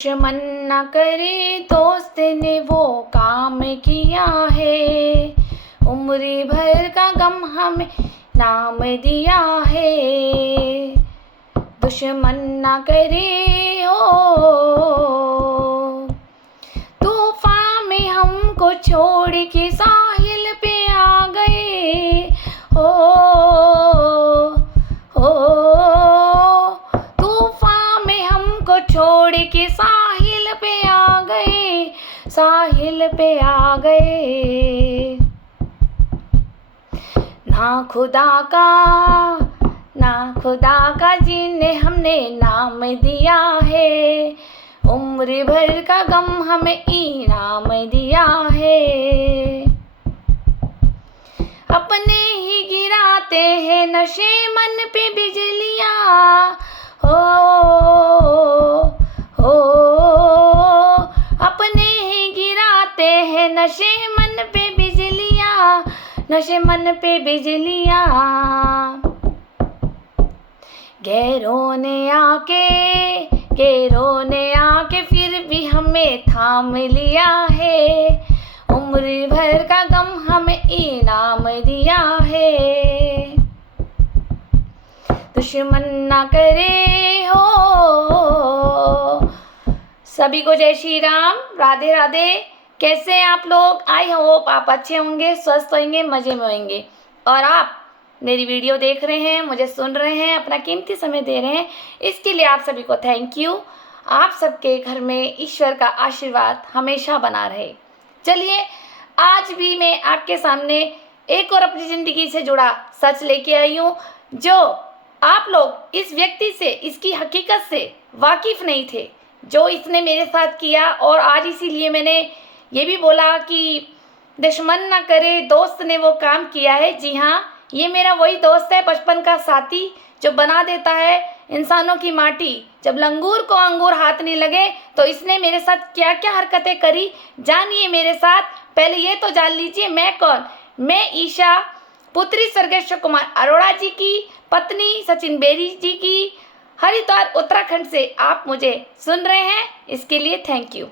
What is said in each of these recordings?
दुश्मन न करे दोस्त ने वो काम किया है, उम्र भर का गम हमें नाम दिया है। दुश्मन न करे हो, तूफान में हमको छोड़ के साहिल पे आ गए हो। तूफान में हमको छोड़ के साहिल पे आ गए, साहिल पे आ गए। ना खुदा का जिन्हें हमने नाम दिया है, उम्र भर का गम हमें इनाम दिया है। अपने ही गिराते हैं नशे मन पे बिजलियाँ, हो अपने ही गिराते हैं नशे मन पे बिजलियाँ, नशे मन पे बिजलियाँ। गैरों ने आके फिर भी हमें थाम लिया है, उम्र भर का गम हमें इनाम दिया है। दुश्मन ना करे हो। सभी को जय श्री राम, राधे राधे। कैसे हैं आप लोग? आई होप आप अच्छे होंगे, स्वस्थ होंगे, मज़े में होंगे। और आप मेरी वीडियो देख रहे हैं, मुझे सुन रहे हैं, अपना कीमती समय दे रहे हैं, इसके लिए आप सभी को थैंक यू। आप सबके घर में ईश्वर का आशीर्वाद हमेशा बना रहे। चलिए, आज भी मैं आपके सामने एक और अपनी ज़िंदगी से जुड़ा सच लेके आई हूँ, जो आप लोग इस व्यक्ति से, इसकी हकीकत से वाकिफ़ नहीं थे, जो इसने मेरे साथ किया। और आज इसीलिए मैंने ये भी बोला कि दुश्मन ना करे दोस्त ने वो काम किया है। जी हाँ, ये मेरा वही दोस्त है, बचपन का साथी, जो बना देता है इंसानों की माटी। जब लंगूर को अंगूर हाथ नहीं लगे तो इसने मेरे साथ क्या क्या हरकतें करी, जानिए मेरे साथ। पहले ये तो जान लीजिए मैं कौन। मैं ईशा, पुत्री स्वर्गेश्वर कुमार अरोड़ा जी की पत्नी, सचिन बेरी जी की, हरिद्वार उत्तराखंड से आप मुझे सुन रहे हैं, इसके लिए थैंक यू।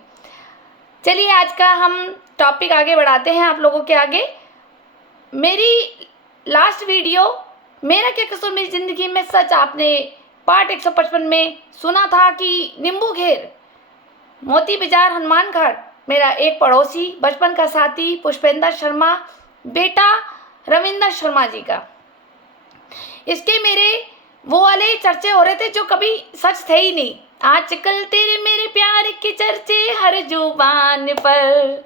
चलिए, आज का हम टॉपिक आगे बढ़ाते हैं आप लोगों के आगे। मेरी लास्ट वीडियो मेरा क्या कसूर मेरी ज़िंदगी में सच, आपने पार्ट 155 में सुना था कि नींबू घेर, मोती बाजार, हनुमान घाट, मेरा एक पड़ोसी, बचपन का साथी पुष्पेंद्र शर्मा, बेटा रविंद्र शर्मा जी का, इसके मेरे वो वाले चर्चे हो रहे थे जो कभी सच थे ही नहीं। आजकल तेरे मेरे प्यार के चर्चे हर जुबान पर,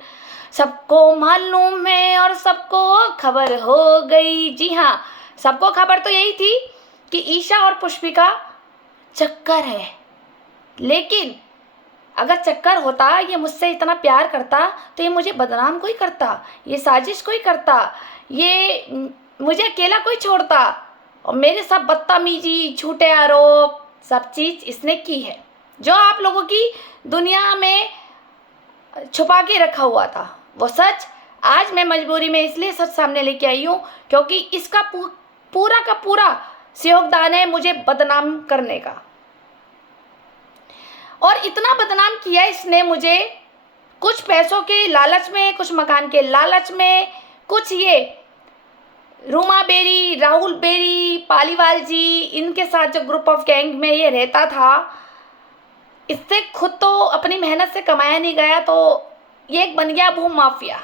सबको मालूम है और सबको खबर हो गई। जी हाँ, सबको खबर तो यही थी कि ईशा और पुष्पिका चक्कर है। लेकिन अगर चक्कर होता, ये मुझसे इतना प्यार करता, तो ये मुझे बदनाम कोई करता, ये साजिश कोई करता, ये मुझे अकेला कोई छोड़ता। और मेरे सब बदतमीजी, झूठे आरोप, सब चीज़ इसने की है, जो आप लोगों की दुनिया में छुपा के रखा हुआ था वो सच आज मैं मजबूरी में इसलिए सच सामने लेके आई हूँ, क्योंकि इसका पूरा का पूरा योगदान है मुझे बदनाम करने का। और इतना बदनाम किया इसने मुझे, कुछ पैसों के लालच में, कुछ मकान के लालच में, कुछ ये रूमा बेरी, राहुल बेरी, पालीवाल जी, इनके साथ जो ग्रुप ऑफ गैंग में ये रहता था, इससे खुद तो अपनी मेहनत से कमाया नहीं गया, तो ये एक बन गया भूम माफिया।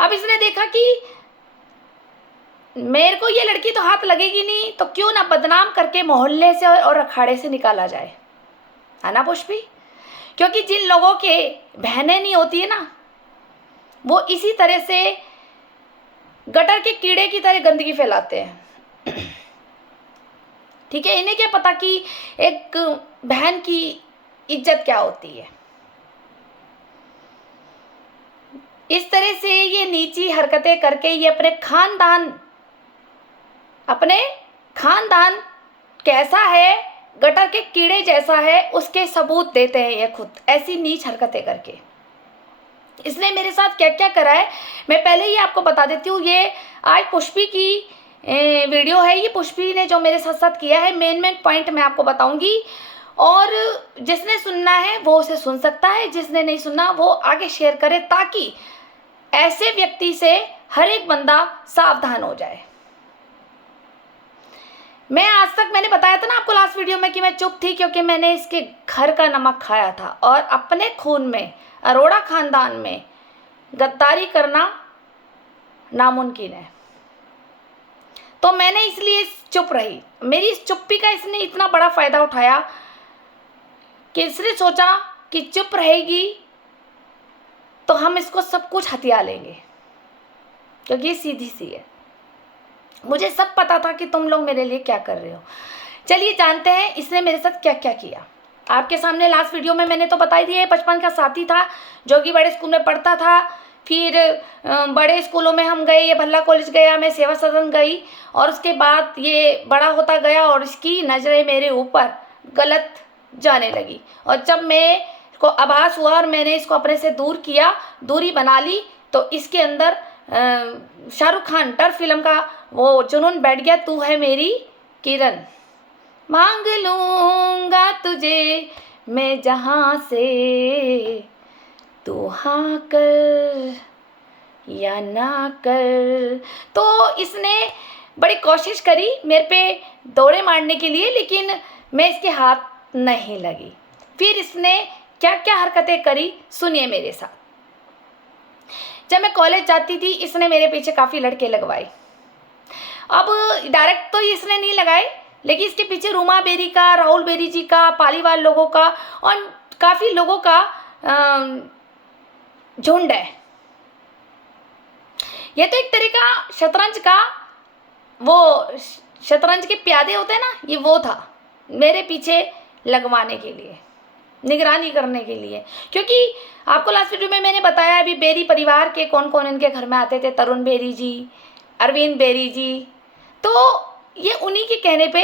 अब इसने देखा कि मेरे को ये लड़की तो हाथ लगेगी नहीं, तो क्यों ना बदनाम करके मोहल्ले से और अखाड़े से निकाला जाए, है ना पुष्पी? क्योंकि जिन लोगों के बहनें नहीं होती है ना, वो इसी तरह से गटर के कीड़े की तरह गंदगी फैलाते हैं। ठीक है, इन्हें क्या पता कि एक बहन की इज्जत क्या होती है। इस तरह से ये नीची हरकतें करके ये अपने खानदान कैसा है, गटर के कीड़े जैसा है, उसके सबूत देते हैं ये खुद, ऐसी नीच हरकतें करके। इसने मेरे साथ क्या क्या करा है मैं पहले ही आपको बता देती हूँ। ये आज पुष्पी की वीडियो है, ये पुष्पी ने जो मेरे साथ साथ किया है, मेन पॉइंट मैं आपको बताऊंगी। और जिसने सुनना है वो उसे सुन सकता है, जिसने नहीं सुनना वो आगे शेयर करे, ताकि ऐसे व्यक्ति से हर एक बंदा सावधान हो जाए। मैं आज तक, मैंने बताया था ना आपको लास्ट वीडियो में कि मैं चुप थी क्योंकि मैंने इसके घर का नमक खाया था, और अपने खून में, अरोड़ा खानदान में गद्दारी करना नामुमकिन है। तो मैंने इसलिए चुप रही। मेरी इस चुप्पी का इसने इतना बड़ा फायदा उठाया कि इसने सोचा कि चुप रहेगी तो हम इसको सब कुछ हथिया लेंगे, क्योंकि ये सीधी सी है। मुझे सब पता था कि तुम लोग मेरे लिए क्या कर रहे हो। चलिए जानते हैं इसने मेरे साथ क्या क्या किया। आपके सामने लास्ट वीडियो में मैंने तो बता ही दिया, बचपन का साथी था जो कि बड़े स्कूल में पढ़ता था। फिर बड़े स्कूलों में हम गए, ये भल्ला कॉलेज गया, मैं सेवा सदन गई, और उसके बाद ये बड़ा होता गया और इसकी नज़रें मेरे ऊपर गलत जाने लगी। और जब मैं को आभास हुआ और मैंने इसको अपने से दूर किया, दूरी बना ली, तो इसके अंदर शाहरुख खान टर फिल्म का वो जुनून बैठ गया, तू है मेरी किरण, मांग लूँगा तुझे मैं जहाँ से, तू हाँ कर या ना कर। तो इसने बड़ी कोशिश करी मेरे पे दौड़े मारने के लिए, लेकिन मैं इसके हाथ नहीं लगी। फिर इसने क्या क्या हरकतें करी, सुनिए मेरे साथ। जब मैं कॉलेज जाती थी इसने मेरे पीछे काफ़ी लड़के लगवाए। अब डायरेक्ट तो इसने नहीं लगाए, लेकिन इसके पीछे रूमा बेरी का, राहुल बेरी जी का, पालीवाल लोगों का और काफ़ी लोगों का झुंड है। ये तो एक तरह का शतरंज का, वो शतरंज के प्यादे होते हैं ना, ये वो था मेरे पीछे लगवाने के लिए, निगरानी करने के लिए। क्योंकि आपको लास्ट वीडियो में मैंने बताया अभी बेरी परिवार के कौन कौन इनके घर में आते थे, तरुण बेरी जी, अरविंद बेरी जी, तो ये उन्हीं के कहने पे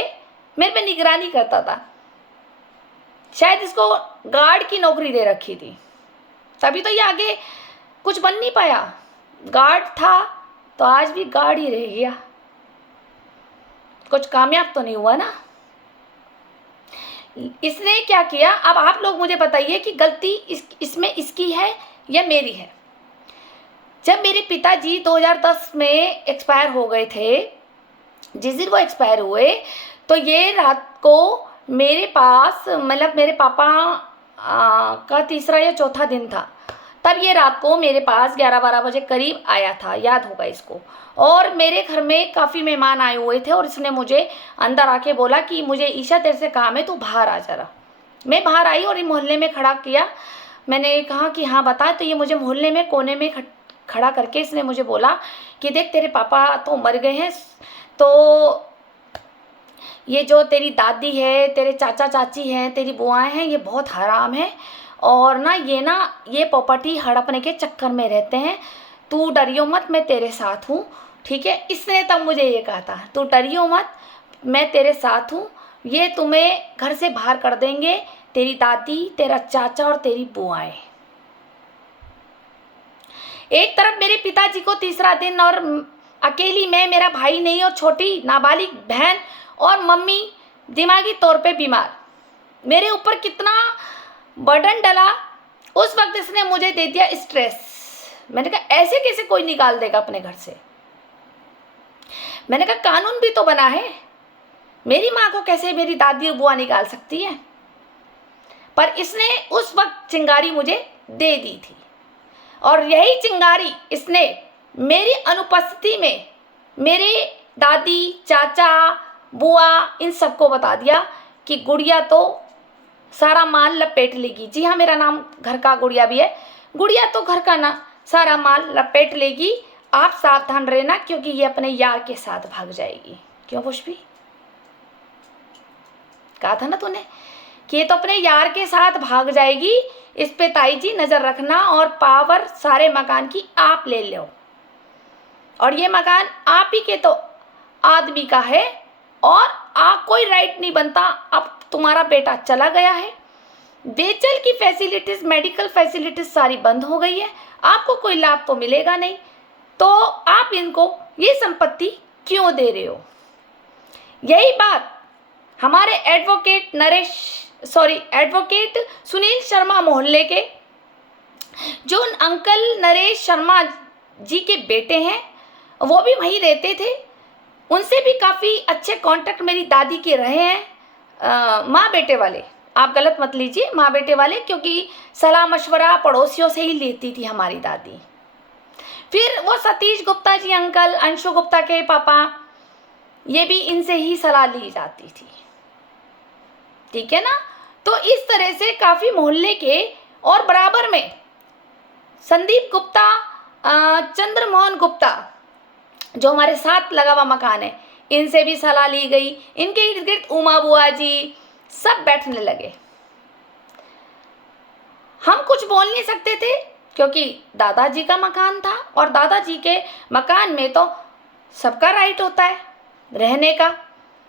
मेरे पे निगरानी करता था। शायद इसको गार्ड की नौकरी दे रखी थी, तभी तो ये आगे कुछ बन नहीं पाया। गार्ड था तो आज भी गार्ड ही रह गया, कुछ कामयाब तो नहीं हुआ ना। इसने क्या किया, अब आप लोग मुझे बताइए कि गलती इसमें इसकी है या मेरी है। जब मेरे पिताजी 2010 में एक्सपायर हो गए थे, जिस दिन वो एक्सपायर हुए, तो ये रात को मेरे पास, मतलब मेरे पापा का तीसरा या चौथा दिन था, तब ये रात को मेरे पास 11-12 बजे करीब आया था, याद होगा इसको। और मेरे घर में काफ़ी मेहमान आए हुए थे और इसने मुझे अंदर आके बोला कि मुझे ईशा तेरे से काम है, तू बाहर आ जरा। मैं बाहर आई और ये मोहल्ले में खड़ा किया। मैंने कहा कि हाँ बता। तो ये मुझे मोहल्ले में कोने में खड़ा करके इसने मुझे बोला कि देख तेरे पापा तो मर गए हैं, तो ये जो तेरी दादी है, तेरे चाचा चाची हैं, तेरी बुआएं हैं, ये बहुत हराम है, और ना ये प्रॉपर्टी हड़पने के चक्कर में रहते हैं। तू डरियो मत, मैं तेरे साथ हूँ, ठीक है। इसने तब मुझे ये कहा था, तू डरियो मत, मैं तेरे साथ हूँ, ये तुम्हें घर से बाहर कर देंगे, तेरी दादी, तेरा चाचा और तेरी बुआएं। एक तरफ मेरे पिताजी को तीसरा दिन, और अकेली मैं, मेरा भाई नहीं और छोटी नाबालिग बहन, और मम्मी दिमागी तौर पे बीमार। मेरे ऊपर कितना बर्डन डला उस वक्त। इसने मुझे दे दिया स्ट्रेस। मैंने कहा ऐसे कैसे कोई निकाल देगा अपने घर से। मैंने कहा कानून भी तो बना है, मेरी माँ को कैसे मेरी दादी और बुआ निकाल सकती है। पर इसने उस वक्त चिंगारी मुझे दे दी थी, और यही चिंगारी इसने मेरी अनुपस्थिति में मेरे दादी, चाचा, बुआ, इन सबको बता दिया कि गुड़िया तो सारा माल लपेट लेगी। जी हाँ, मेरा नाम घर का गुड़िया भी है। गुड़िया तो घर का ना सारा माल लपेट लेगी, आप सावधान रहना, क्योंकि ये अपने यार के साथ भाग जाएगी। क्यों पुष्पी, कहा था ना तूने कि ये तो अपने यार के साथ भाग जाएगी, इस पे ताई जी नज़र रखना, और पावर सारे मकान की आप ले लो, और ये मकान आप ही के तो आदमी का है, और आप कोई राइट नहीं बनता। अब तुम्हारा बेटा चला गया है, बेचल की फैसिलिटीज़, मेडिकल फैसिलिटीज़ सारी बंद हो गई है, आपको कोई लाभ तो मिलेगा नहीं, तो आप इनको ये संपत्ति क्यों दे रहे हो। यही बात हमारे एडवोकेट नरेश एडवोकेट सुनील शर्मा मोहल्ले के, जो अंकल नरेश शर्मा जी के बेटे हैं, वो भी वहीं रहते थे। उनसे भी काफ़ी अच्छे कांटेक्ट मेरी दादी के रहे हैं, माँ बेटे वाले। आप गलत मत लीजिए, माँ बेटे वाले, क्योंकि सलाह मशवरा पड़ोसियों से ही लेती थी हमारी दादी। फिर वो सतीश गुप्ता जी अंकल, अंशु गुप्ता के पापा, ये भी इनसे ही सलाह ली जाती थी। ठीक है ना। तो इस तरह से काफ़ी मोहल्ले के, और बराबर में संदीप गुप्ता, चंद्रमोहन गुप्ता, जो हमारे साथ लगा हुआ मकान है, इनसे भी सलाह ली गई। इनके इर्द गिर्द उमा बुआ जी सब बैठने लगे। हम कुछ बोल नहीं सकते थे क्योंकि दादाजी का मकान था, और दादाजी के मकान में तो सबका राइट होता है रहने का।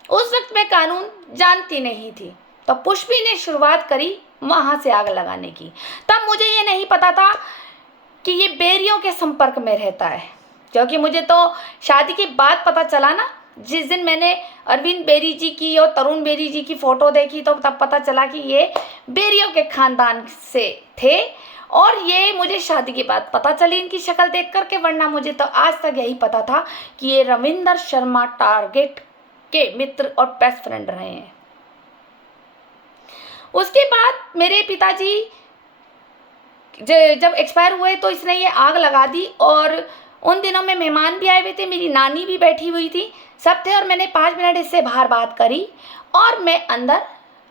उस वक्त मैं कानून जानती नहीं थी, तो पुष्पी ने शुरुआत करी वहाँ से आग लगाने की। तब मुझे ये नहीं पता था कि ये बेरियों के संपर्क में रहता है, क्योंकि मुझे तो शादी के बाद पता चला ना। जिस दिन मैंने अरविंद बेरी जी की और तरुण बेरी जी की फ़ोटो देखी, तो तब पता चला कि ये बेरियों के ख़ानदान से थे। और ये मुझे शादी के बाद पता चली इनकी शक्ल देख करके, वरना मुझे तो आज तक यही पता था कि ये रविंदर शर्मा टारगेट के मित्र और बेस्ट फ्रेंड रहे हैं। उसके बाद मेरे पिताजी जब एक्सपायर हुए तो इसने ये आग लगा दी, और उन दिनों में मेहमान भी आए हुए थे, मेरी नानी भी बैठी हुई थी, सब थे। और मैंने 5 मिनट इससे बाहर बात करी और मैं अंदर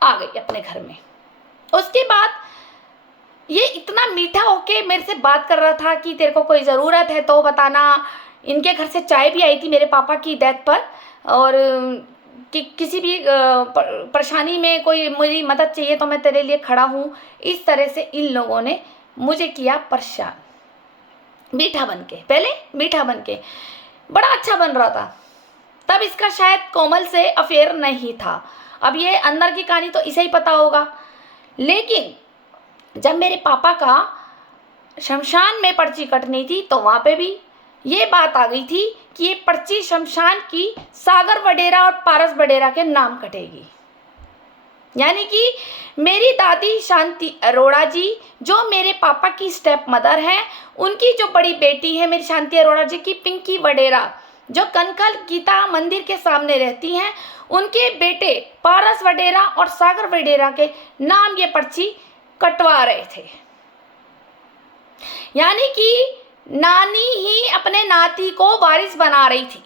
आ गई अपने घर में। उसके बाद ये इतना मीठा होके मेरे से बात कर रहा था कि तेरे को कोई ज़रूरत है तो बताना। इनके घर से चाय भी आई थी मेरे पापा की डेथ पर, और कि किसी भी परेशानी में कोई मेरी मदद चाहिए तो मैं तेरे लिए खड़ा हूँ। इस तरह से इन लोगों ने मुझे किया परेशान, मीठा बन के। पहले मीठा बन के बड़ा अच्छा बन रहा था, तब इसका शायद कोमल से अफेयर नहीं था। अब ये अंदर की कहानी तो इसे ही पता होगा। लेकिन जब मेरे पापा का शमशान में पर्ची कटनी थी, तो वहाँ पे भी ये बात आ गई थी कि ये पर्ची शमशान की सागर वडेरा और पारस वडेरा के नाम कटेगी। यानी कि मेरी दादी शांति अरोड़ा जी, जो मेरे पापा की स्टेप मदर हैं, उनकी जो बड़ी बेटी है मेरी शांति अरोड़ा जी की पिंकी वडेरा, जो कनकल गीता मंदिर के सामने रहती हैं, उनके बेटे पारस वडेरा और सागर वडेरा के नाम ये पर्ची कटवा रहे थे। यानी कि नानी ही अपने नाती को वारिस बना रही थी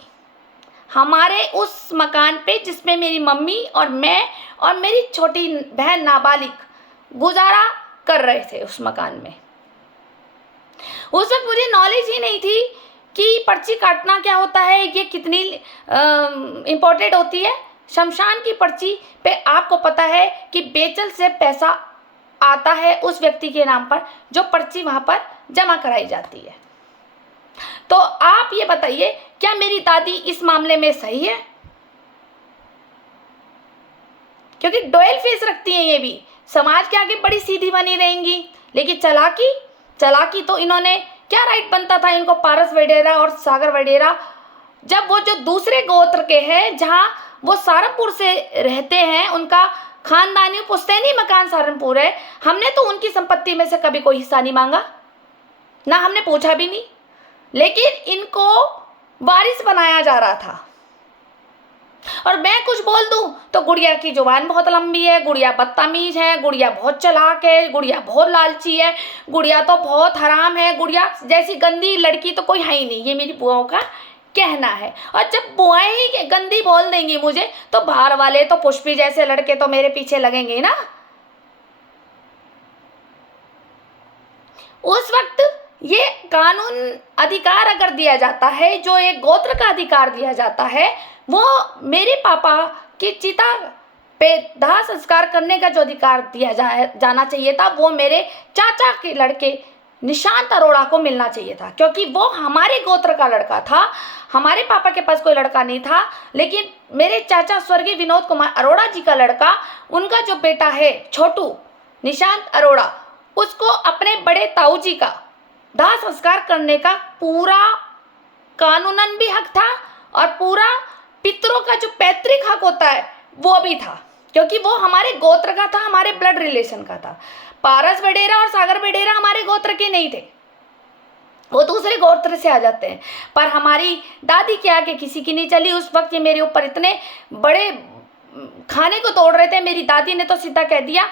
हमारे उस मकान पे, जिसमें मेरी मम्मी और मैं और मेरी छोटी बहन नाबालिग गुजारा कर रहे थे उस मकान में। उस वक्त मुझे नॉलेज ही नहीं थी कि पर्ची काटना क्या होता है, ये कितनी इम्पोर्टेंट होती है। शमशान की पर्ची पे आपको पता है कि बेचल से पैसा आता है उस व्यक्ति के नाम पर, जो पर्ची वहाँ पर जमा कराई जाती है। तो आप ये बताइए, क्या मेरी दादी इस मामले में सही है? क्योंकि डोयल फेस रखती हैं ये भी, समाज के आगे बड़ी सीधी बनी रहेंगी, लेकिन चालाकी तो इन्होंने क्या राइट बनता था इनको पारस वडेरा और सागर वडेरा, जब वो जो दूसरे गोत्र के हैं, जहाँ वो सहारनपुर से रहते हैं, उनका खानदानी पुश्तैनी मकान सहारनपुर है। हमने तो उनकी संपत्ति में से कभी कोई हिस्सा नहीं मांगा, ना हमने पूछा भी नहीं, लेकिन इनको वारिस बनाया जा रहा था। और मैं कुछ बोल दूं तो गुड़िया की जुबान बहुत लंबी है, गुड़िया बदतमीज है, गुड़िया बहुत चालाक है, गुड़िया बहुत लालची है, गुड़िया तो बहुत हराम है, गुड़िया जैसी गंदी लड़की तो कोई है ही नहीं, ये मेरी बुआओं का कहना है। और जब बुआएं ही गंदी बोल देंगी मुझे, तो बाहर वाले तो पुष्पी जैसे लड़के तो मेरे पीछे लगेंगे ना। उस वक्त ये कानून अधिकार अगर दिया जाता है, जो एक गोत्र का अधिकार दिया जाता है, वो मेरे पापा की चिता पे दाह संस्कार करने का जो अधिकार दिया जाना चाहिए था, वो मेरे चाचा के लड़के निशांत अरोड़ा को मिलना चाहिए था, क्योंकि वो हमारे गोत्र का लड़का था। हमारे पापा के पास कोई लड़का नहीं था, लेकिन मेरे चाचा स्वर्गीय विनोद कुमार अरोड़ा जी का लड़का, उनका जो बेटा है छोटू निशांत अरोड़ा, उसको अपने बड़े ताऊ जी का दाह संस्कार करने का पूरा कानूनन भी हक था, और पूरा पितरों का जो पैतृक हक होता है वो भी था। क्योंकि वो हमारे गोत्र का था, हमारे ब्लड रिलेशन का था। पारस वडेरा और सागर वडेरा हमारे गोत्र के नहीं थे, वो दूसरे गोत्र से आ जाते हैं। पर हमारी दादी के आगे किसी की नहीं चली। उस वक्त ये मेरे ऊपर इतने बड़े खाने को तोड़ रहे थे। मेरी दादी ने तो सीधा कह दिया,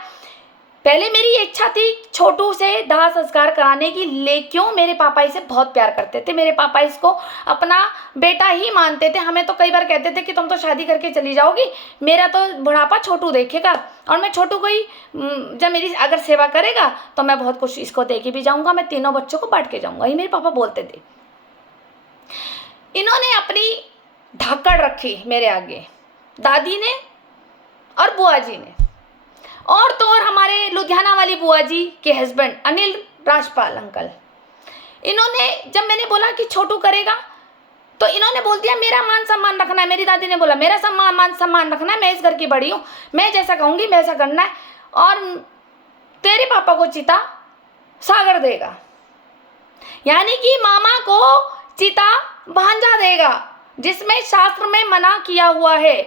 पहले मेरी ये इच्छा थी छोटू से दाह संस्कार कराने की, लेकिन मेरे पापा इसे बहुत प्यार करते थे, मेरे पापा इसको अपना बेटा ही मानते थे। हमें तो कई बार कहते थे कि तुम तो शादी करके चली जाओगी, मेरा तो बुढ़ापा छोटू देखेगा, और मैं छोटू को ही जब मेरी अगर सेवा करेगा तो मैं बहुत कुछ इसको दे के भी जाऊंगा, मैं तीनों बच्चों को बांट के जाऊंगा, ये मेरे पापा बोलते थे। इन्होंने अपनी धाकड़ रखी मेरे आगे, दादी ने और बुआ जी ने, और तो और हमारे लुधियाना वाली बुआ जी के हस्बैंड अनिल राजपाल अंकल। इन्होंने जब मैंने बोला कि छोटू करेगा तो इन्होंने बोल दिया मेरा मान सम्मान रखना है। मेरी दादी ने बोला मेरा मान सम्मान रखना है, मैं इस घर की बड़ी हूँ, मैं जैसा कहूँगी वैसा करना है, और तेरे पापा को चिता सागर देगा, यानी कि मामा को चिता भांजा देगा, जिसमें शास्त्र में मना किया हुआ है।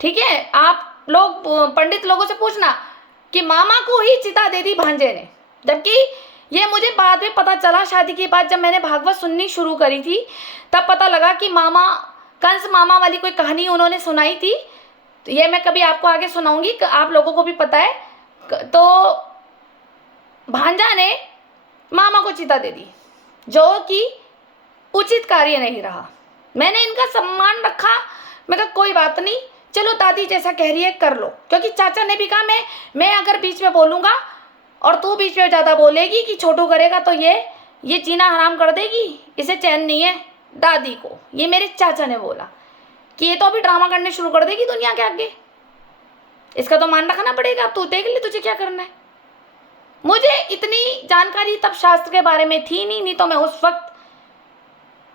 ठीक है, आप लोग पंडित लोगों से पूछना कि मामा को ही चिता दे दी भांजे ने, जबकि ये मुझे बाद में पता चला, शादी के बाद जब मैंने भागवत सुननी शुरू करी थी तब पता लगा कि मामा कंस मामा वाली कोई कहानी उन्होंने सुनाई थी। तो ये मैं कभी आपको आगे सुनाऊंगी, आप लोगों को भी पता है। तो भांजा ने मामा को चिता दे दी, जो कि उचित कार्य नहीं रहा। मैंने इनका सम्मान रखा, मैं कहा कोई बात नहीं, चलो दादी जैसा कह रही है कर लो, क्योंकि चाचा ने भी कहा मैं अगर बीच में बोलूँगा और तू बीच में ज़्यादा बोलेगी कि छोटू करेगा तो ये जीना हराम कर देगी, इसे चैन नहीं है। दादी को ये मेरे चाचा ने बोला कि ये तो अभी ड्रामा करने शुरू कर देगी दुनिया के आगे, इसका तो मान रखना पड़ेगा, अब तू देख ले तुझे क्या करना है। मुझे इतनी जानकारी तब शास्त्र के बारे में थी नहीं तो मैं उस वक्त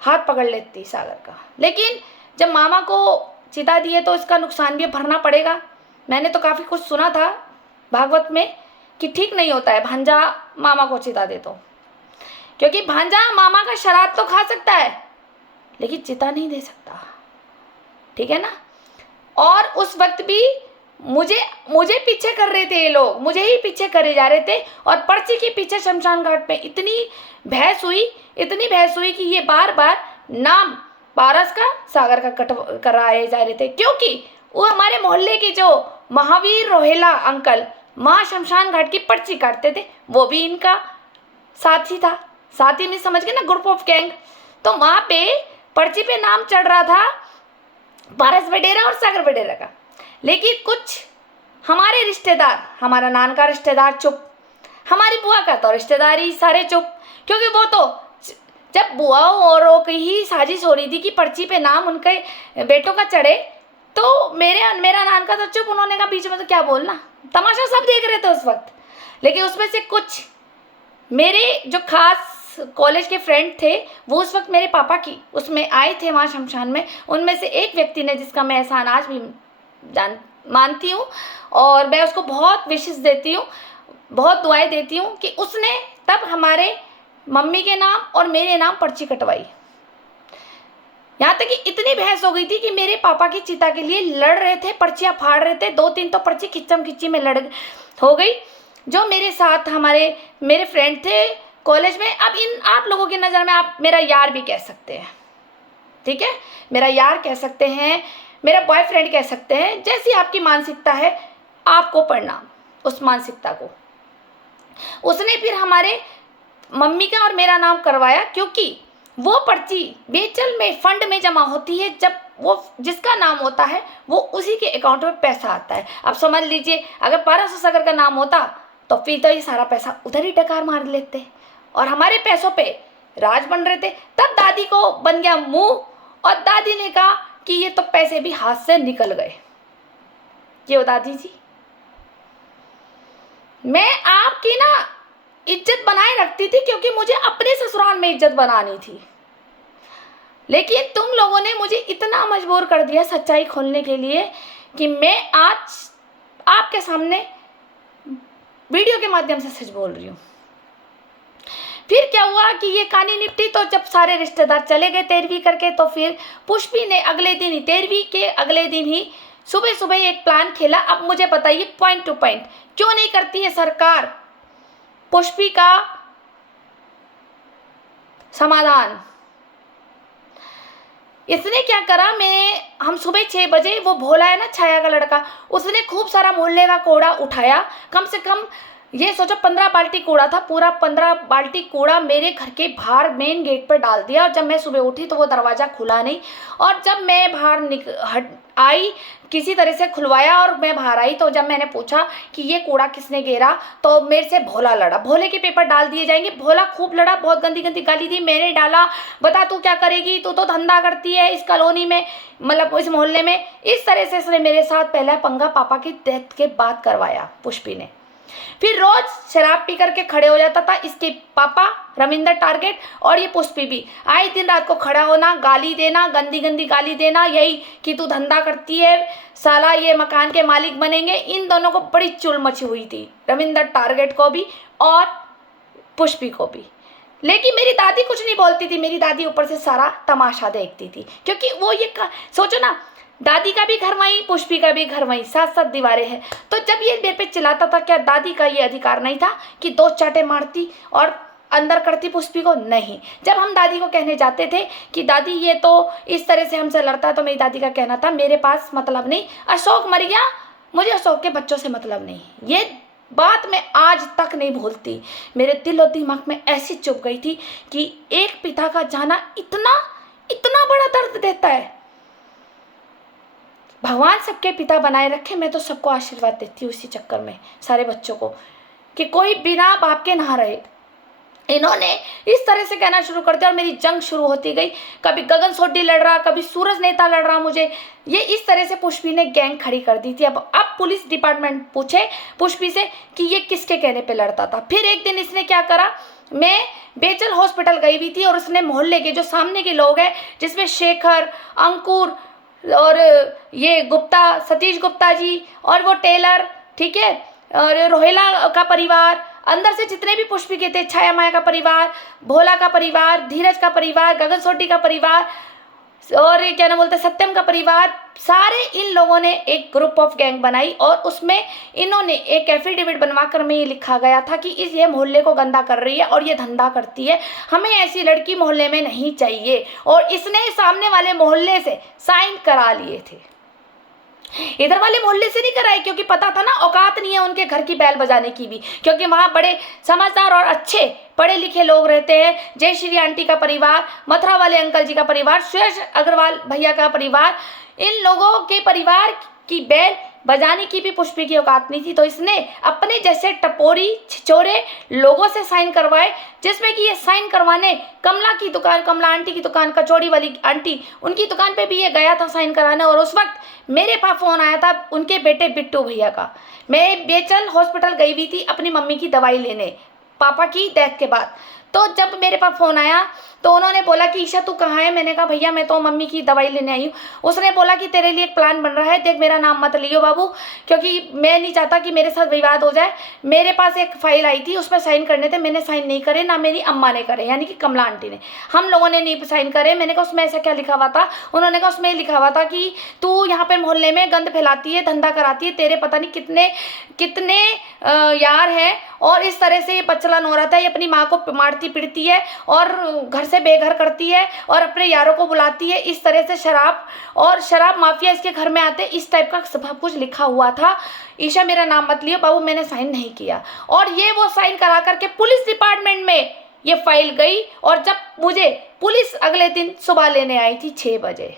हाथ पकड़ लेती सागर का। लेकिन जब मामा को चिता दिए तो इसका नुकसान भी भरना पड़ेगा। मैंने तो काफ़ी कुछ सुना था भागवत में कि ठीक नहीं होता है भांजा मामा को चिता दे तो, क्योंकि भांजा मामा का श्राद्ध तो खा सकता है लेकिन चिता नहीं दे सकता, ठीक है ना। और उस वक्त भी मुझे पीछे कर रहे थे ये लोग, मुझे ही पीछे करे जा रहे थे, और पर्ची के पीछे शमशान घाट पे इतनी बहस हुई कि ये बार बार नाम पारस का सागर का कराए जा रहे थे, क्योंकि वो हमारे मोहल्ले के जो महावीर रोहेला अंकल माँ शमशान घाट की पर्ची काटते थे, वो भी इनका साथी था। साथी में समझ गए ना, ग्रुप ऑफ गैंग। तो वहाँ पे पर्ची पे नाम चढ़ रहा था पारस वडेरा और सागर वडेरा का, लेकिन कुछ हमारे रिश्तेदार, हमारा नान का रिश्तेदार चुप, हमारी बुआ का तो रिश्तेदार ही सारे चुप, क्योंकि वो तो जब बुआ औरों की ही साजिश हो रही थी कि पर्ची पे नाम उनके बेटों का चढ़े, तो मेरा नान का तो चुप। उन्होंने कहा बीच में तो क्या बोलना, तमाशा सब देख रहे थे उस वक्त। लेकिन उसमें से कुछ मेरे जो खास कॉलेज के फ्रेंड थे वो उस वक्त मेरे पापा की उसमें आए थे वहाँ शमशान में। उनमें से एक व्यक्ति ने, जिसका मैं एहसान आज भी मानती हूँ और मैं उसको बहुत विशेष देती हूँ, बहुत दुआएं देती हूँ, कि उसने तब हमारे मम्मी के नाम और मेरे नाम पर्ची कटवाई। यहाँ तक कि इतनी बहस हो गई थी कि मेरे पापा की चिता के लिए लड़ रहे थे, पर्चियाँ फाड़ रहे थे, 2-3 तो पर्ची खिच्चम खिच्ची में लड़ हो गई। जो मेरे साथ मेरे फ्रेंड थे कॉलेज में, अब आप लोगों की नज़र में आप मेरा यार भी कह सकते हैं, ठीक है, मेरा यार कह सकते हैं, मेरा बॉयफ्रेंड कह सकते हैं, जैसी आपकी मानसिकता है आपको प्रणाम उस मानसिकता को। उसने फिर हमारे मम्मी का और मेरा नाम करवाया, क्योंकि वो पर्ची बेचल में फंड में जमा होती है, जब वो जिसका नाम होता है वो उसी के अकाउंट में पैसा आता है। अब समझ लीजिए अगर पारस सागर का नाम होता तो फिर तो ये सारा पैसा उधर ही डकार मार लेते और हमारे पैसों पे राज बन रहे थे। तब दादी को बन गया मुंह और दादी ने कहा कि ये तो पैसे भी हाथ से निकल गए। क्यों दादी जी, मैं आपकी ना इज्जत बनाए रखती थी क्योंकि मुझे अपने ससुराल में इज्जत बनानी थी, लेकिन तुम लोगों ने मुझे इतना मजबूर कर दिया सच्चाई खोलने के लिए कि मैं आज आपके सामने वीडियो के माध्यम से सच बोल रही हूँ। फिर क्या हुआ कि ये कहानी निपटी, तो जब सारे रिश्तेदार चले गए 13वीं करके, तो फिर पुष्पी ने अगले दिन ही 13वीं के अगले दिन ही सुबह सुबह एक प्लान खेला। अब मुझे बताइए पॉइंट टू पॉइंट, क्यों नहीं करती है सरकार पुष्पी का समाधान? इसने क्या करा, हम सुबह 6 बजे, वो भोला है ना छाया का लड़का, उसने खूब सारा मोहल्ले का कूड़ा उठाया। कम से कम ये सोचो 15 बाल्टी कूड़ा था, पूरा 15 बाल्टी कूड़ा मेरे घर के बाहर मेन गेट पर डाल दिया। और जब मैं सुबह उठी तो वो दरवाज़ा खुला नहीं, और जब मैं बाहर आई किसी तरह से खुलवाया और मैं बाहर आई तो जब मैंने पूछा कि ये कूड़ा किसने घेरा, तो मेरे से भोला लड़ा। भोले के पेपर डाल दिए जाएंगे। भोला खूब लड़ा, बहुत गंदी गंदी गाली दी। मैंने डाला, बता तू क्या करेगी, तू तो धंधा करती है इस कॉलोनी में, मतलब इस मोहल्ले में। इस तरह से इसने मेरे साथ पहला पंगा पापा की डेथ के बाद करवाया पुष्पी ने। फिर रोज शराब पी करके खड़े हो जाता था इसके पापा रविंदर टारगेट, और ये पुष्पी भी आए दिन रात को खड़ा होना, गाली देना, गंदी गंदी गाली देना, यही कि तू धंधा करती है साला, ये मकान के मालिक बनेंगे। इन दोनों को बड़ी चुल मची हुई थी, रविंदर टारगेट को भी और पुष्पी को भी। लेकिन मेरी दादी कुछ नहीं बोलती थी, मेरी दादी ऊपर से सारा तमाशा देखती थी, क्योंकि वो ये सोचो ना, दादी का भी घर वहीं, पुष्पी का भी घर वहीं, 7-7 दीवारें हैं। तो जब ये मेरे पे चिल्लाता था, क्या दादी का ये अधिकार नहीं था कि 2 चाटे मारती और अंदर करती पुष्पी को? नहीं। जब हम दादी को कहने जाते थे कि दादी ये तो इस तरह से हमसे लड़ता है, तो मेरी दादी का कहना था मेरे पास मतलब नहीं, अशोक मर गया, मुझे अशोक के बच्चों से मतलब नहीं। ये बात मैं आज तक नहीं भूलती, मेरे दिल और दिमाग में ऐसी चुभ गई थी कि एक पिता का जाना इतना इतना बड़ा दर्द देता है। भगवान सबके पिता बनाए रखे। मैं तो सबको आशीर्वाद देती हूँ इसी चक्कर में, सारे बच्चों को, कि कोई बिना बाप के ना रहे। इन्होंने इस तरह से कहना शुरू कर दिया और मेरी जंग शुरू होती गई। कभी गगन सोड्डी लड़ रहा, कभी सूरज नेता लड़ रहा मुझे। ये इस तरह से पुष्पी ने गैंग खड़ी कर दी थी। अब पुलिस डिपार्टमेंट पूछे पुष्पी से कि ये किसके कहने पे लड़ता था। फिर एक दिन इसने क्या करा, मैं बेचल हॉस्पिटल गई हुई थी और उसने मोहल्ले के जो सामने के लोग हैं, जिसमें शेखर, अंकुर और ये गुप्ता, सतीश गुप्ता जी, और वो टेलर, ठीक है, और रोहिला का परिवार, अंदर से जितने भी पुष्पी के थे, छाया माया का परिवार, भोला का परिवार, धीरज का परिवार, गगन सोड्डी का परिवार, और ये क्या नाम बोलते हैं, सत्यम का परिवार, सारे इन लोगों ने एक ग्रुप ऑफ गैंग बनाई। और उसमें इन्होंने एक एफिडेविट बनवाकर में ये लिखा गया था कि ये मोहल्ले को गंदा कर रही है और ये धंधा करती है, हमें ऐसी लड़की मोहल्ले में नहीं चाहिए। और इसने सामने वाले मोहल्ले से साइन करा लिए थे, इधर वाले मोहल्ले से नहीं कराए, क्योंकि पता था ना औकात नहीं है उनके घर की बैल बजाने की भी, क्योंकि वहाँ बड़े समझदार और अच्छे पढ़े लिखे लोग रहते हैं। जय श्री आंटी का परिवार, मथुरा वाले अंकल जी का परिवार, सुयश अग्रवाल भैया का परिवार, इन लोगों के परिवार की बैल बजाने की भी पुष्पी की औकात नहीं थी। तो इसने अपने जैसे टपोरी छिछोरे लोगों से साइन करवाए, जिसमें कि ये साइन करवाने कमला की दुकान, कमला आंटी की दुकान, कचौड़ी वाली आंटी, उनकी दुकान पे भी ये गया था साइन कराने। और उस वक्त मेरे पास फ़ोन आया था उनके बेटे बिट्टू भैया का। मैं बेचल हॉस्पिटल गई हुई थी अपनी मम्मी की दवाई लेने पापा की डेथ के बाद। तो जब मेरे पास फ़ोन आया तो उन्होंने बोला कि ईशा तू कहाँ है? मैंने कहा भैया मैं तो मम्मी की दवाई लेने आई हूँ। उसने बोला कि तेरे लिए एक प्लान बन रहा है, देख मेरा नाम मत लियो बाबू, क्योंकि मैं नहीं चाहता कि मेरे साथ विवाद हो जाए। मेरे पास एक फाइल आई थी, उसमें साइन करने थे, मैंने साइन नहीं करे, ना मेरी अम्मा ने करे, यानी कि कमला आंटी ने, हम लोगों ने नहीं साइन करे। मैंने कहा उसमें ऐसा क्या लिखा हुआ था? उन्होंने कहा उसमें लिखा हुआ था कि तू यहाँ पर मोहल्ले में गंद फैलाती है, धंधा कराती है, तेरे पता नहीं कितने कितने यार हैं, और इस तरह से ये बचलन हो रहा था। ये अपनी माँ को मारती पीटती है और घर से बेघर करती है और अपने यारों को बुलाती है, इस तरह से शराब माफिया इसके घर में आते, इस टाइप का सब कुछ लिखा हुआ था। ईशा मेरा नाम मत लियो बाबू, मैंने साइन नहीं किया। और ये वो साइन करा करके पुलिस डिपार्टमेंट में ये फाइल गई। और जब मुझे पुलिस अगले दिन सुबह लेने आई थी 6 बजे,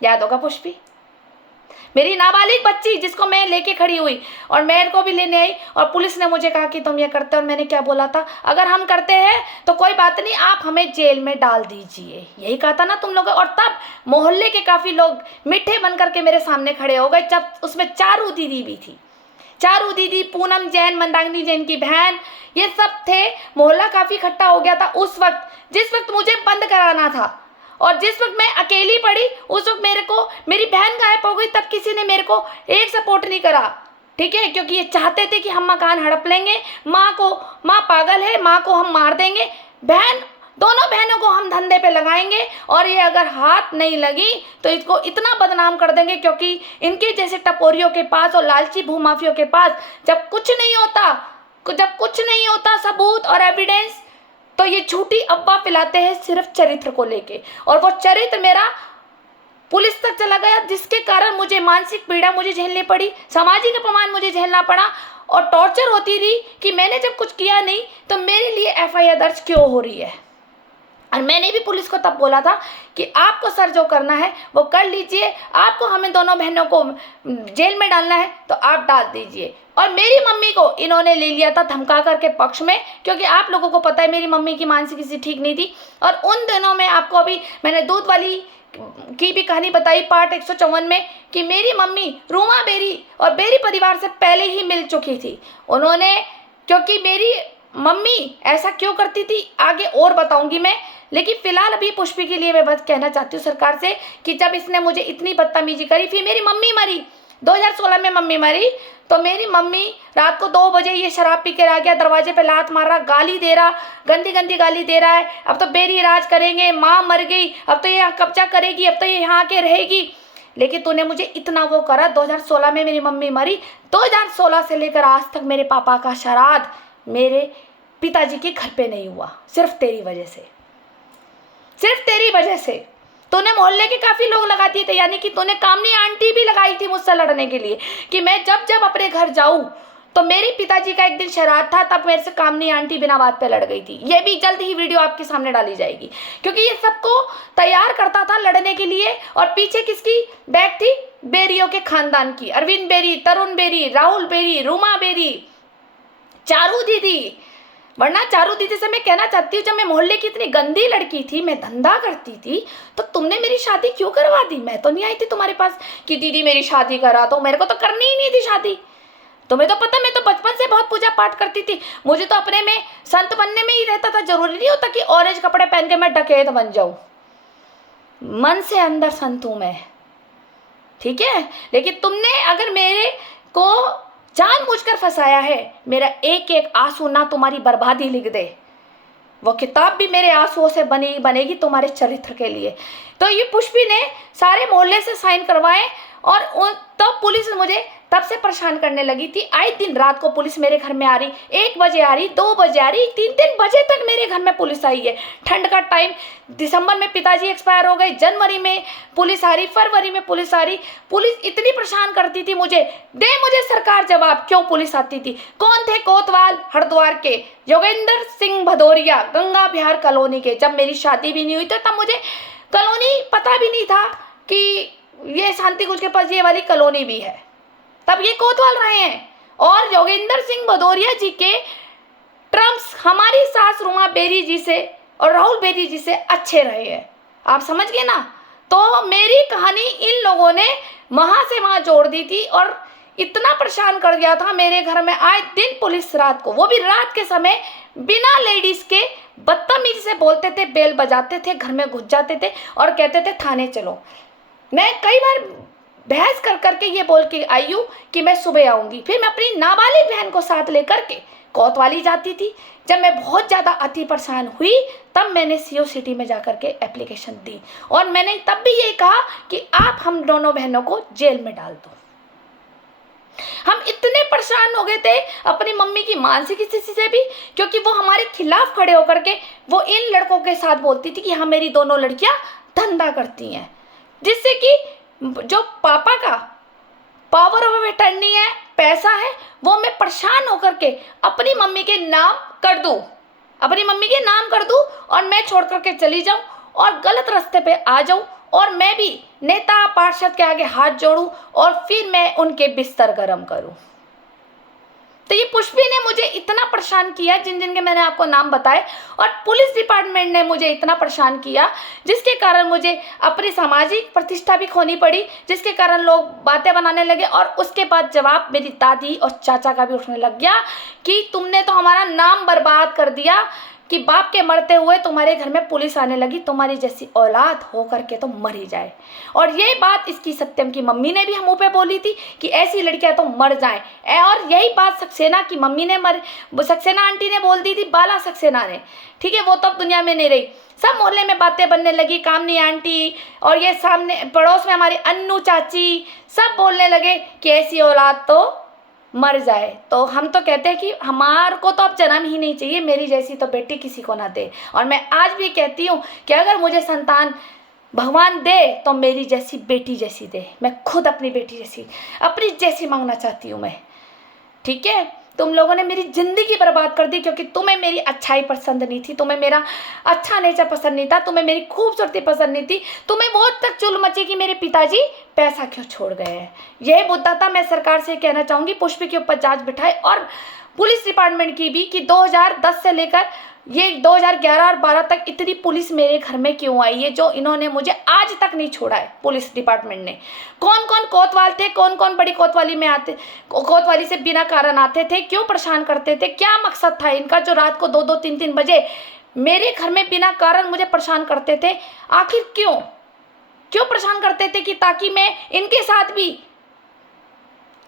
याद होगा पुष्पी, मेरी नाबालिग बच्ची जिसको मैं लेके खड़ी हुई, और मेरे को भी लेने आई, और पुलिस ने मुझे कहा कि तुम ये करते हो। और मैंने क्या बोला था? अगर हम करते हैं तो कोई बात नहीं, आप हमें जेल में डाल दीजिए, यही कहा था ना तुम लोग। और तब मोहल्ले के काफ़ी लोग मिठे बन करके मेरे सामने खड़े हो गए। जब उसमें चारू दीदी भी थी, चारू दीदी, पूनम जैन, मंदाकिनी जैन की बहन, ये सब थे। मोहल्ला काफ़ी इकट्ठा हो गया था उस वक्त, जिस वक्त मुझे बंद कराना था। और जिस वक्त मैं अकेली पड़ी उस वक्त मेरे को मेरी बहन गायब हो गई, तब किसी ने मेरे को एक सपोर्ट नहीं करा, ठीक है, क्योंकि ये चाहते थे कि हम मकान हड़प लेंगे, माँ पागल है, माँ को हम मार देंगे। बहन दोनों बहनों को हम धंधे पे लगाएंगे और ये अगर हाथ नहीं लगी तो इसको इतना बदनाम कर देंगे, क्योंकि इनके जैसे टपोरियों के पास और लालची भूमाफियों के पास जब कुछ नहीं होता सबूत और एविडेंस, तो ये झूठी अफवाह फैलाते हैं सिर्फ चरित्र को लेके। और वो चरित्र मेरा पुलिस तक चला गया, जिसके कारण मुझे मानसिक पीड़ा मुझे झेलनी पड़ी, सामाजिक अपमान मुझे झेलना पड़ा और टॉर्चर होती रही कि मैंने जब कुछ किया नहीं तो मेरे लिए एफआईआर दर्ज क्यों हो रही है। और मैंने भी पुलिस को तब बोला था कि आपको सर जो करना है वो कर लीजिए, आपको हमें दोनों बहनों को जेल में डालना है तो आप डाल दीजिए। और मेरी मम्मी को इन्होंने ले लिया था धमका करके पक्ष में, क्योंकि आप लोगों को पता है मेरी मम्मी की मानसिक स्थिति ठीक नहीं थी। और उन दिनों में आपको अभी मैंने दूध वाली की भी कहानी बताई पार्ट 154 में कि मेरी मम्मी रूमा बेरी और बेरी परिवार से पहले ही मिल चुकी थी। उन्होंने, क्योंकि मेरी मम्मी ऐसा क्यों करती थी आगे और बताऊंगी मैं, लेकिन फिलहाल अभी पुष्पी के लिए मैं बस कहना चाहती हूँ सरकार से कि जब इसने मुझे इतनी बदतमीजी करी, फिर मेरी मम्मी मरी 2016 में, मम्मी मरी तो मेरी मम्मी रात को 2 बजे ये शराब पी कर आ गया, दरवाजे पे लात मार रहा, गाली दे रहा, गंदी गंदी गाली दे रहा है, अब तो बेरी राज करेंगे, माँ मर गई, अब तो ये यहाँ कब्जा करेगी, अब तो ये यहाँ के रहेगी। लेकिन तूने मुझे इतना वो करा। 2016 में मेरी मम्मी मरी, 2016 से लेकर आज तक मेरे पापा का श्राद्ध मेरे पिताजी के घर पे नहीं हुआ, सिर्फ तेरी वजह से, सिर्फ तेरी वजह से। तूने मोहल्ले के काफ़ी लोग लगा दिए थे, यानी कि तूने कामनी आंटी भी लगाई थी मुझसे लड़ने के लिए कि मैं जब जब अपने घर जाऊं तो मेरे पिताजी का एक दिन श्राद्ध था, तब मेरे से कामनी आंटी बिना बात पे लड़ गई थी। ये भी जल्द ही वीडियो आपके सामने डाली जाएगी, क्योंकि ये सबको तैयार करता था लड़ने के लिए। और पीछे किसकी बैक थी? बेरियों के खानदान की, अरविंद बेरी, तरुण बेरी, राहुल बेरी, रूमा बेरी, चारू दीदी। वरना चारू दीदी से मैं कहना चाहती हूँ, जब मैं मोहल्ले की इतनी गंदी लड़की थी, मैं धंधा करती थी, तो तुमने मेरी शादी क्यों करवा दी? मैं तो नहीं आई थी तुम्हारे पास कि दीदी मेरी शादी करा दो, मेरे को तो करनी ही नहीं थी शादी। तुम्हें तो पता, मैं तो बचपन से बहुत पूजा पाठ करती थी, मुझे तो अपने में संत बनने में ही रहता था। जरूरी नहीं होता कि ऑरेंज कपड़े पहन के मैं डकैत बन जाऊँ, मन से अंदर संत हूँ मैं, ठीक है। लेकिन तुमने अगर मेरे को जानबूझकर फंसाया है, मेरा एक एक आंसू ना तुम्हारी बर्बादी लिख दे, वो किताब भी मेरे आंसुओं से बनेगी तुम्हारे चरित्र के लिए। तो ये पुष्पी ने सारे मोहल्ले से साइन करवाए और तब पुलिस मुझे तब से परेशान करने लगी थी। आए दिन रात को पुलिस मेरे घर में आ रही, 1 बजे आ रही, 2 बजे आ रही, 3 बजे तक मेरे घर में पुलिस आई है। ठंड का टाइम, दिसंबर में पिताजी एक्सपायर हो गए, जनवरी में पुलिस आ रही, फरवरी में पुलिस आ रही। पुलिस इतनी परेशान करती थी मुझे, दे मुझे सरकार जवाब क्यों पुलिस आती थी। कौन थे? कोतवाल हरिद्वार के योगेंद्र सिंह भदौरिया, गंगा बिहार कॉलोनी के। जब मेरी शादी भी नहीं हुई तो तब मुझे कॉलोनी पता भी नहीं था कि ये शांति कुंज के पास ये वाली कॉलोनी भी है, तब ये कोतवाल रहे हैं। और योगेंद्र सिंह भदौरिया जी के ट्रम्प्स हमारी सास रूमा बेरी जी से और राहुल बेरी जी से अच्छे रहे हैं, आप समझ गए ना। तो मेरी कहानी इन लोगों ने वहाँ से वहाँ जोड़ दी थी और इतना परेशान कर दिया था। मेरे घर में आए दिन पुलिस रात को, वो भी रात के समय, बिना लेडीज के बदतमीजी से बोलते थे, बेल बजाते थे, घर में घुस जाते थे और कहते थे थाने चलो। मैं कई बार बहस कर करके ये बोल के आई हूँ कि मैं सुबह आऊँगी, फिर मैं अपनी नाबालिग बहन को साथ लेकर के कोतवाली जाती थी। जब मैं बहुत ज़्यादा अति परेशान हुई तब मैंने सीओ सिटी में जाकर के एप्लीकेशन दी और मैंने तब भी ये कहा कि आप हम दोनों बहनों को जेल में डाल दो। हम इतने परेशान हो गए थे अपनी मम्मी की मानसिक स्थिति से भी, क्योंकि वो हमारे खिलाफ खड़े होकर के वो इन लड़कों के साथ बोलती थी कि हाँ मेरी दोनों लड़कियां धंधा करती हैं, जिससे कि जो पापा का पावर ऑफ अटर्नी है, पैसा है, वो मैं परेशान होकर के अपनी मम्मी के नाम कर दूं, अपनी मम्मी के नाम कर दूं और मैं छोड़ करके चली जाऊं और गलत रास्ते पे आ जाऊं और मैं भी नेता पार्षद के आगे हाथ जोड़ूं और फिर मैं उनके बिस्तर गर्म करूं। तो ये पुष्पी ने मुझे इतना परेशान किया, जिन जिन के मैंने आपको नाम बताए, और पुलिस डिपार्टमेंट ने मुझे इतना परेशान किया जिसके कारण मुझे अपनी सामाजिक प्रतिष्ठा भी खोनी पड़ी, जिसके कारण लोग बातें बनाने लगे। और उसके बाद जवाब मेरी दादी और चाचा का भी उठने लग गया कि तुमने तो हमारा नाम बर्बाद कर दिया, कि बाप के मरते हुए तुम्हारे घर में पुलिस आने लगी, तुम्हारी जैसी औलाद हो करके तो मर ही जाए। और ये बात इसकी सत्यम की मम्मी ने भी मुंह पे बोली थी कि ऐसी लड़कियां तो मर जाएं। और यही बात सक्सेना की मम्मी ने सक्सेना आंटी ने बोल दी थी बाला सक्सेना ने, ठीक है। वो तो अब दुनिया में नहीं रही। सब मोहल्ले में बातें बनने लगी, कामनी आंटी और ये सामने पड़ोस में हमारी अन्नू चाची सब बोलने लगे कि ऐसी औलाद तो मर जाए। तो हम तो कहते हैं कि हमार को तो अब जन्म ही नहीं चाहिए, मेरी जैसी तो बेटी किसी को ना दे। और मैं आज भी कहती हूँ कि अगर मुझे संतान भगवान दे तो मेरी जैसी बेटी जैसी दे। मैं खुद अपनी बेटी जैसी, अपनी जैसी मांगना चाहती हूँ मैं, ठीक है। तुम लोगों ने मेरी ज़िंदगी बर्बाद कर दी क्योंकि तुम्हें मेरी अच्छाई पसंद नहीं थी, तुम्हें मेरा अच्छा नेचर पसंद नहीं था, तुम्हें मेरी खूबसूरती पसंद नहीं थी, तुम्हें बहुत तक चुल मची कि मेरे पिताजी पैसा क्यों छोड़ गए हैं। यह मुद्दा था। मैं सरकार से कहना चाहूँगी पुष्पी के ऊपर जांच बिठाए और पुलिस डिपार्टमेंट की भी कि 2010 से लेकर ये 2011 और 12 तक इतनी पुलिस मेरे घर में क्यों आई है, जो इन्होंने मुझे आज तक नहीं छोड़ा है। पुलिस डिपार्टमेंट ने कौन कौन कोतवाल थे, कौन कौन बड़ी कोतवाली में आते, कोतवाली से बिना कारण आते थे, क्यों परेशान करते थे, क्या मकसद था इनका जो रात को 2-2 3-3 बजे मेरे घर में बिना कारण मुझे परेशान करते थे। आखिर क्यों क्यों परेशान करते थे कि ताकि मैं इनके साथ भी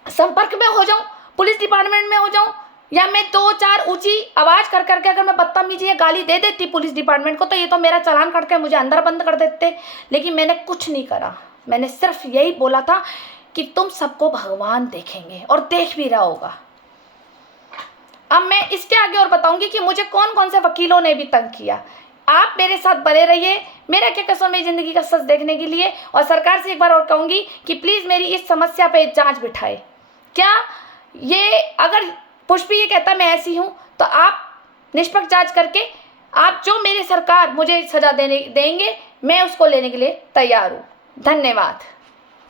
संपर्क में हो जाऊं, पुलिस डिपार्टमेंट में हो जाऊं, या मैं 2-4 ऊंची आवाज कर करके अगर मैं बदतमीजी या गाली दे देती पुलिस डिपार्टमेंट को तो ये तो मेरा चालान काट के मुझे अंदर बंद कर देते। लेकिन मैंने कुछ नहीं करा। मैंने सिर्फ यही बोला था कि तुम सबको भगवान देखेंगे और देख भी रहा होगा। अब मैं इसके आगे और बताऊंगी कि मुझे कौन कौन से वकीलों ने भी तंग किया। आप मेरे साथ बने रहिए मेरा क्या कसूर मेरी ज़िंदगी का सच देखने के लिए। और सरकार से एक बार और कहूँगी कि प्लीज़ मेरी इस समस्या पे जांच बिठाए। क्या ये अगर पुष्पी ये कहता मैं ऐसी हूँ तो आप निष्पक्ष जांच करके आप जो मेरे सरकार मुझे सज़ा देंगे मैं उसको लेने के लिए तैयार हूँ। धन्यवाद।